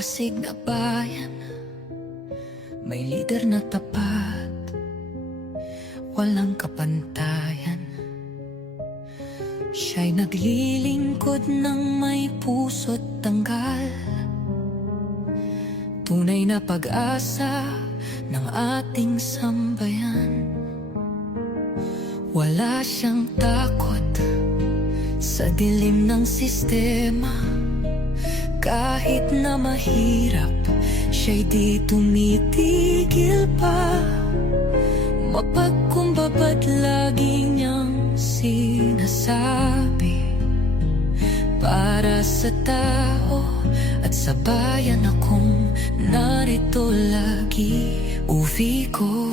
Pasig na bayan, may lider na tapat, walang kapantayan. Siya'y naglilingkod ng may puso't tanggal, tunay na pag-asa ng ating sambayan. Wala siyang takot sa dilim ng sistema, kahit na mahirap, siya'y di tumitigil pa. Mapagkumbabad lagi niyang sinasabi, para sa tao at sa bayan akong narito lagi. Uwi ko,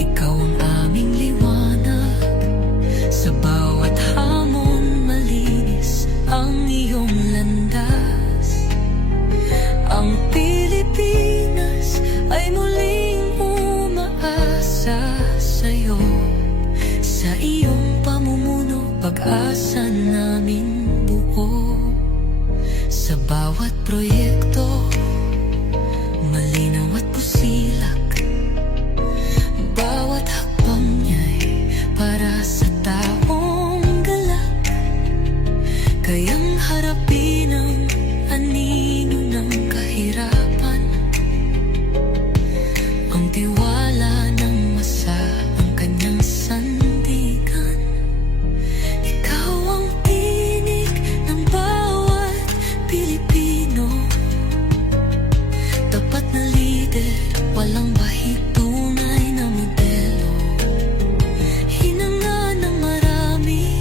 ikaw ang aming liwanag. Sa bawat hamon malinis ang iyong landas. Ang Pilipinas ay muling umaasa sa'yo. Sa iyong pamumuno, pag-asa namin buo. Sa bawat proyekto, malinaw at pusilak. Bawat hakbang niya'y para sa taong galak. Kayang harapin ang anino ng kahirapan. Ang tiwala ng masa, ang kanyang sandigan. Ikaw ang tinig ng bawat Pilipino. Tapat na lider, walang bahid, tunay na modelo. Hinanga ng marami,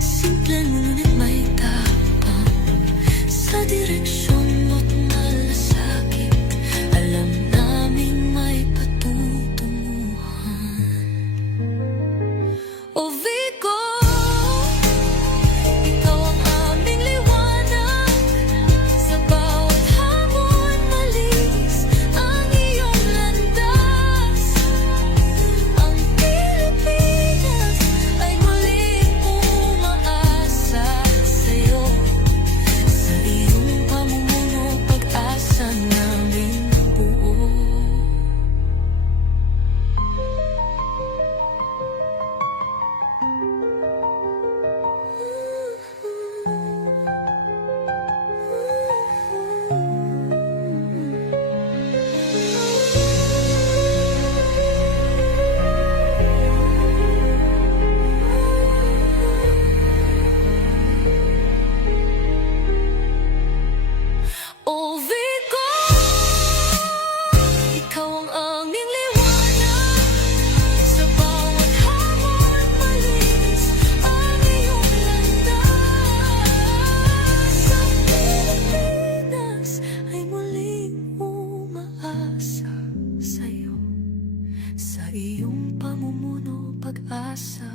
simple ngunit may tapang. Sa direksyon mo't malasakit, alam naming may patutunguhan. O Vico, ikaw ang aming liwanag. Sa bawat hamon malinis ang iyong landas. Ang Pilipinas ay muling umaasa sa'yo. Sa iyong pamumuno, pag-asa namin buo. O Vico, ikaw ang aming liwanag. Sa bawat hamon malinis ang iyong landas. Ang Pilipinas ay muling umaasa sa'yo. Sa iyong pamumuno, pag-asa